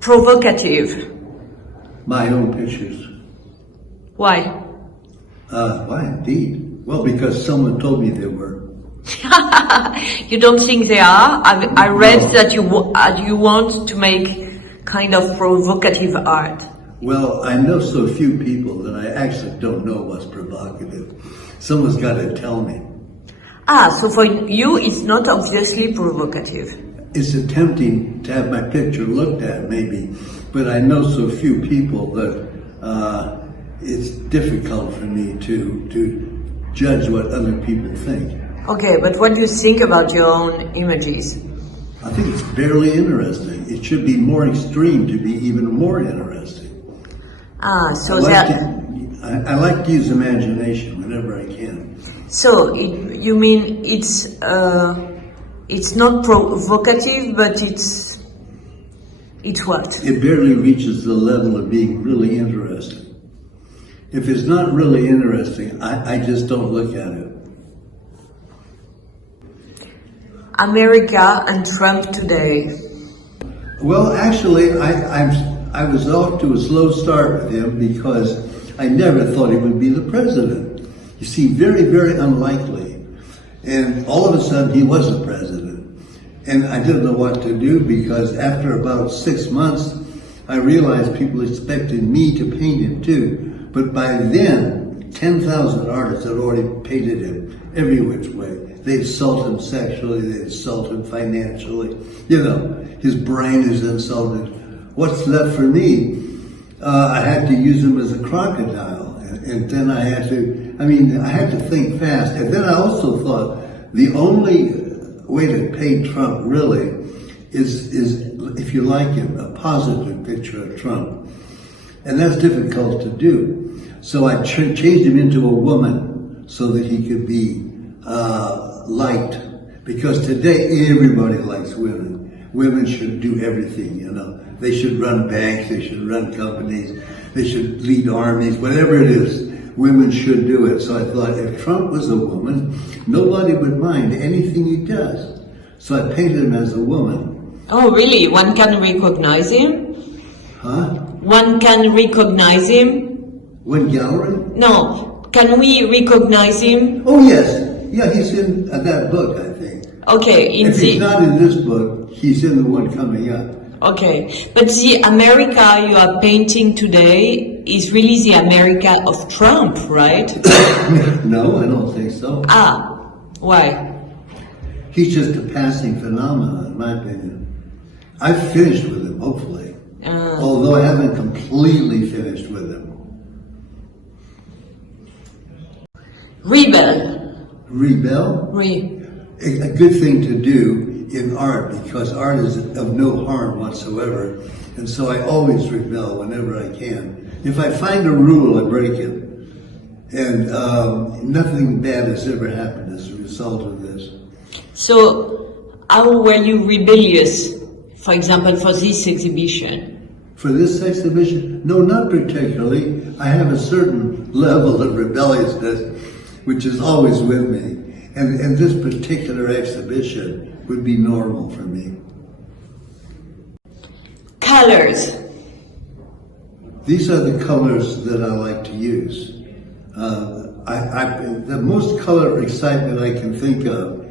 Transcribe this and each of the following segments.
Provocative. My own pictures. Why? Why indeed? Well, because someone told me they were. You don't think they are? I read that you want to make kind of provocative art. Well, I know so few people that I actually don't know what's provocative. Someone's got to tell me. So for you, it's not obviously provocative. It's tempting to have my picture looked at, maybe, but I know so few people that it's difficult for me to judge what other people think. Okay, but what do you think about your own images? I think it's barely interesting. It should be more extreme to be even more interesting. I like to use imagination whenever I can. So you mean it's not provocative, but it's what? It barely reaches the level of being really interesting. If it's not really interesting, I just don't look at it. America and Trump today. Well, actually, I was off to a slow start with him because I never thought he would be the president. You see, very, very unlikely. And all of a sudden, he was the president. And I didn't know what to do because after about 6 months, I realized people expected me to paint him too. But by then, 10,000 artists had already painted him every which way. They insult him sexually, they insult him financially. You know, his brain is insulted. What's left for me? I had to use him as a crocodile. And then I had to think fast. And then I also thought the only way to paint Trump really is if you like him, a positive picture of Trump. And that's difficult to do. So I changed him into a woman so that he could be liked. Because today everybody likes women. Women should do everything, you know. They should run banks, they should run companies, they should lead armies, whatever it is. Women should do it. So I thought if Trump was a woman, nobody would mind anything he does. So I painted him as a woman. Oh, really? One can recognize him? Huh? One can recognize him? One gallery? No. Can we recognize him? Oh, yes. Yeah, he's in that book, I think. Okay. If he's not in this book, he's in the one coming up. Okay. But the America you are painting today is really the America of Trump, right? No, I don't think so. Why? He's just a passing phenomenon, in my opinion. I've finished with him, hopefully. Although I haven't completely finished with him. Rebel. Rebel? A good thing to do in art, because art is of no harm whatsoever. And so I always rebel whenever I can. If I find a rule, I break it. And nothing bad has ever happened as a result of this. So, how were you rebellious, for example, for this exhibition? For this exhibition? No, not particularly. I have a certain level of rebelliousness, which is always with me. And this particular exhibition would be normal for me. Colors. These are the colors that I like to use. The most color excitement I can think of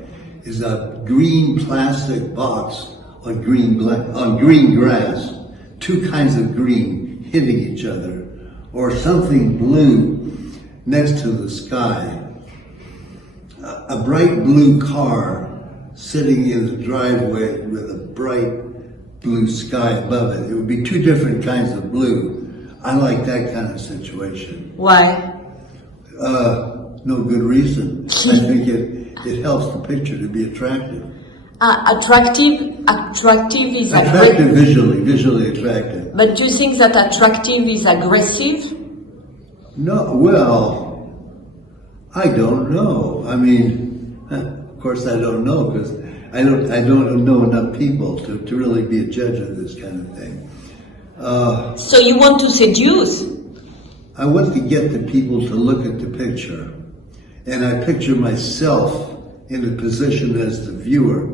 is a green plastic box on green grass. Two kinds of green hitting each other, or something blue next to the sky. A bright blue car sitting in the driveway with a bright blue sky above it. It would be two different kinds of blue. I like that kind of situation. Why? No good reason. I think it helps the picture to be attractive. Attractive is attractive visually attractive. But do you think that attractive is aggressive? No, well, I don't know. I mean, of course I don't know, because I don't know enough people to really be a judge of this kind of thing. So you want to seduce? I want to get the people to look at the picture, and I picture myself in the position as the viewer,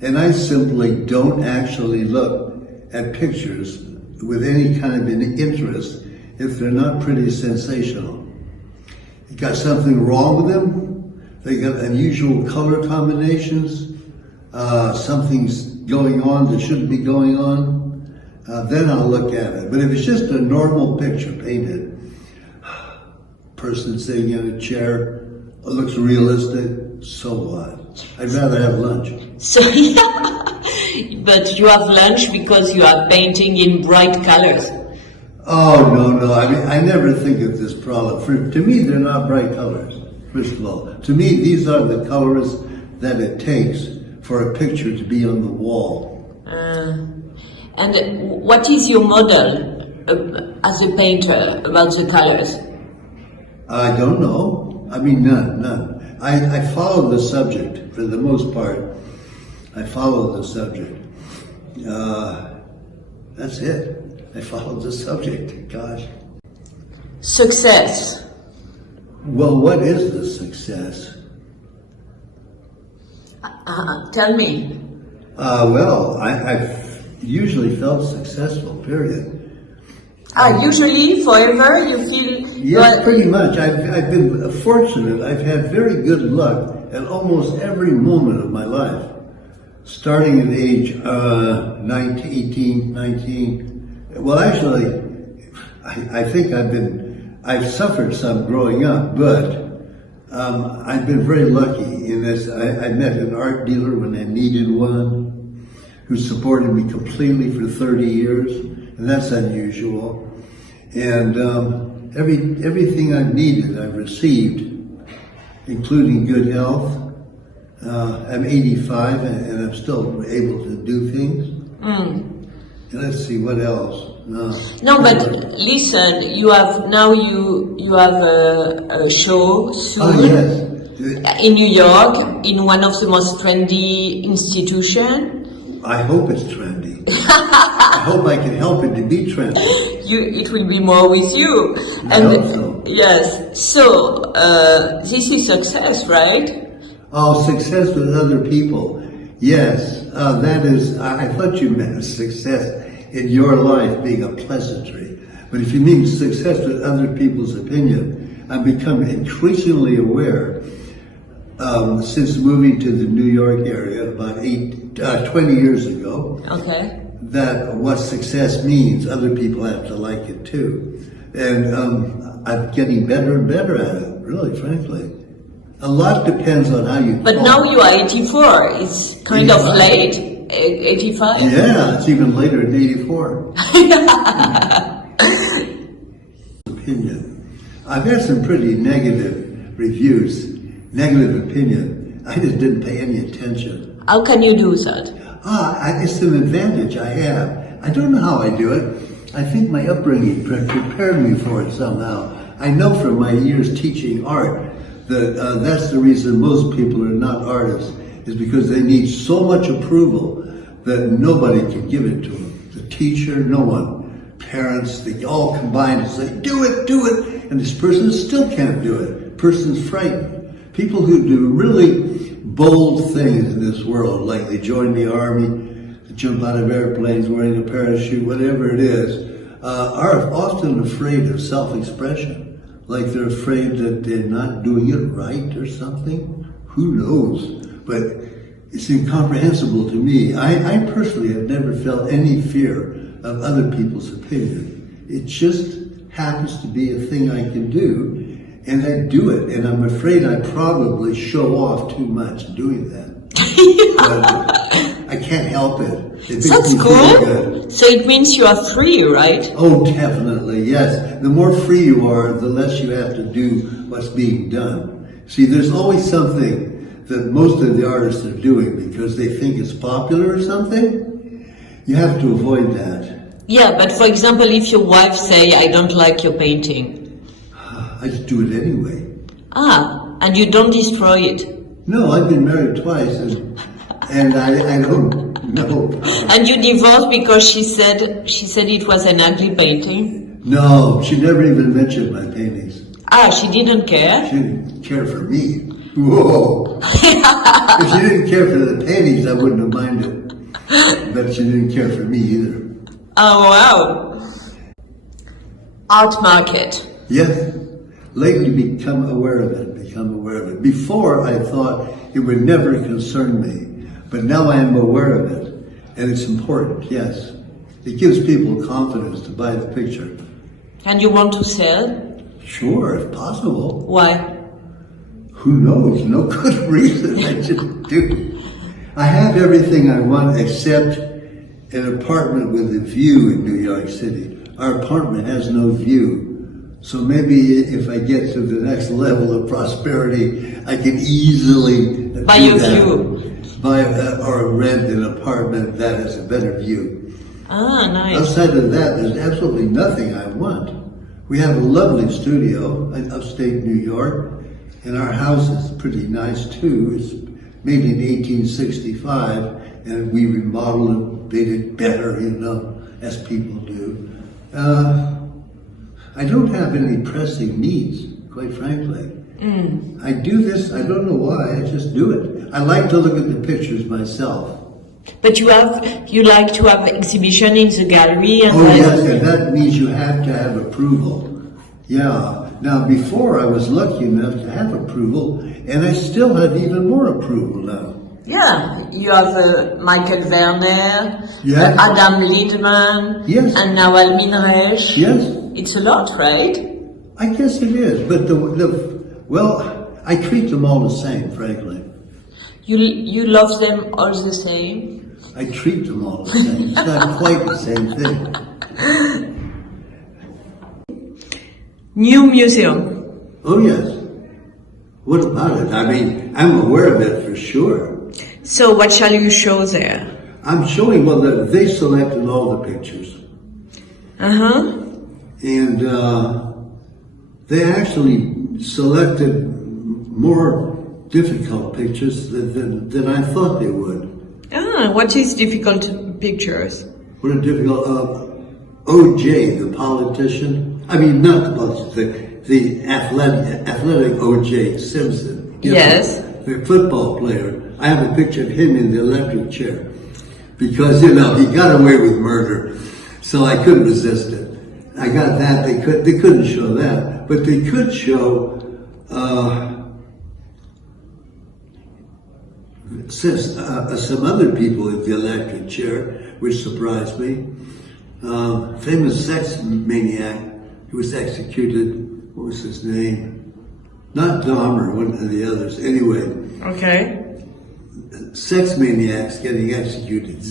and I simply don't actually look at pictures with any kind of an interest if they're not pretty sensational. You got something wrong with them? They got unusual color combinations? Something's going on that shouldn't be going on? Then I'll look at it. But if it's just a normal picture painted, person sitting in a chair, it looks realistic, so what? I'd rather have lunch. So, but you have lunch because you are painting in bright colors. Oh, no. I mean, I never think of this problem. To me, they're not bright colors, first of all. To me, these are the colors that it takes for a picture to be on the wall. And what is your model as a painter about the colors? I don't know. I mean, none. I follow the subject for the most part. I follow the subject. That's it. I follow the subject. Gosh. Success. Well, what is the success? Tell me. Well, I've usually felt successful, period. Usually, forever, you feel... Yes, pretty much. I've been fortunate. I've had very good luck at almost every moment of my life. Starting at age 18, 19. Well, actually, I think I've suffered some growing up, but I've been very lucky in this. I met an art dealer when I needed one, who supported me completely for 30 years, and that's unusual. And everything I've needed, I've received, including good health. I'm 85 and I'm still able to do things. Let's see, what else? No, but listen, you have a show soon. Oh, yes. In New York, in one of the most trendy institutions. I hope it's trendy. I hope I can help it to be trendy. It will be more with you. I hope so. Yes. So this is success, right? Oh, success with other people. Yes, that is. I thought you meant success in your life being a pleasantry. But if you mean success with other people's opinion, I've become increasingly aware since moving to the New York area about 20 years ago. Okay. That what success means, other people have to like it too. And I'm getting better and better at it, really, frankly. A lot depends on how you But talk. now you are 84. It's kind 85. of late. 85? Yeah, it's even later at 84. Opinion. I've had some pretty negative reviews, negative opinion. I just didn't pay any attention. How can you do that? It's an advantage I have. I don't know how I do it. I think my upbringing prepared me for it somehow. I know from my years teaching art that that's the reason most people are not artists, is because they need so much approval that nobody can give it to them. The teacher, no one. Parents, they all combine and say, do it, and this person still can't do it. Person's frightened. People who do really bold things in this world, like they join the army, they jump out of airplanes wearing a parachute, whatever it is, are often afraid of self-expression. Like they're afraid that they're not doing it right or something. Who knows? But it's incomprehensible to me. I personally have never felt any fear of other people's opinion. It just happens to be a thing I can do, and I do it. And I'm afraid I probably show off too much doing that. But I can't help it. That's cool. So it means you are free, right? Oh, definitely, yes. The more free you are, the less you have to do what's being done. See, there's always something that most of the artists are doing because they think it's popular or something. You have to avoid that. Yeah, but for example, if your wife say, I don't like your painting. I just do it anyway. And you don't destroy it. No, I've been married twice and I don't know. And you divorced because she said it was an ugly painting? No, she never even mentioned my paintings. She didn't care? She didn't care for me. Whoa. If she didn't care for the paintings, I wouldn't have minded. But she didn't care for me either. Oh, wow. Art market. Yes. Lately become aware of it. Before I thought it would never concern me, but now I am aware of it. And it's important, yes. It gives people confidence to buy the picture. And you want to sell? Sure, if possible. Why? Who knows? No good reason. I just do. I have everything I want except an apartment with a view in New York City. Our apartment has no view. So maybe if I get to the next level of prosperity, I can easily buy a view. Buy or rent an apartment that has a better view. Ah, nice. Outside of that, there's absolutely nothing I want. We have a lovely studio in upstate New York, and our house is pretty nice too. It's made in 1865, and we remodeled it, made it better, you know, as people do. I don't have any pressing needs, quite frankly. I do this, I don't know why, I just do it. I like to look at the pictures myself. But you like to have exhibition in the gallery and yes, and that means you have to have approval. Yeah. Now before I was lucky enough to have approval, and I still have even more approval now. Yeah, you have Michael Werner, Yes. Adam Liedman, Yes. and now Almin Reich. Yes. It's a lot, right? I guess it is, but well, I treat them all the same, frankly. You love them all the same? I treat them all the same. It's not quite the same thing. New museum. Oh yes. What about it? I mean, I'm aware of it for sure. So what shall you show there? I'm showing, well, they selected all the pictures. Uh-huh. And they actually selected more difficult pictures than I thought they would. Ah, what is difficult pictures? What a difficult, O.J., the politician, I mean, not the politician, the athletic O.J. Simpson. Yes. The football player. I have a picture of him in the electric chair. Because, you know, he got away with murder. So I couldn't resist it. I got that, they couldn't show that. But they could show, some other people at the electric chair, which surprised me. Famous sex maniac who was executed. What was his name? Not Dahmer, one of the others. Anyway. Okay. Sex maniacs getting executed.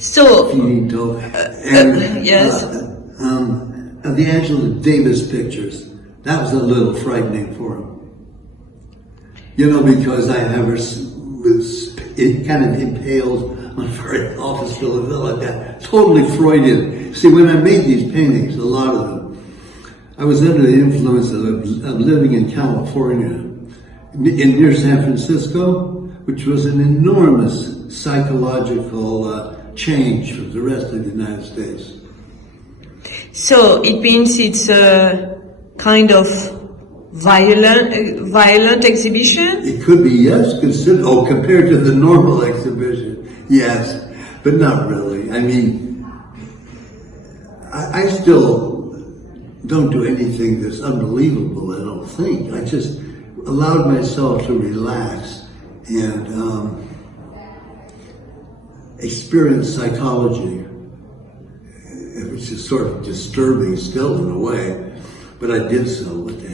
So, Finito. And, yes. The Angela Davis pictures. That was a little frightening for him. You know, because I have her, it kind of impaled on her office building like that. Totally Freudian. See, when I made these paintings, a lot of them, I was under the influence of living in California, near San Francisco, which was an enormous psychological change from the rest of the United States. So it means it's a kind of violent exhibition? It could be, yes, compared to the normal exhibition, yes, but not really. I mean, I still don't do anything that's unbelievable, I don't think. I just allowed myself to relax and experience psychology, which is sort of disturbing still in a way, but I did so. What the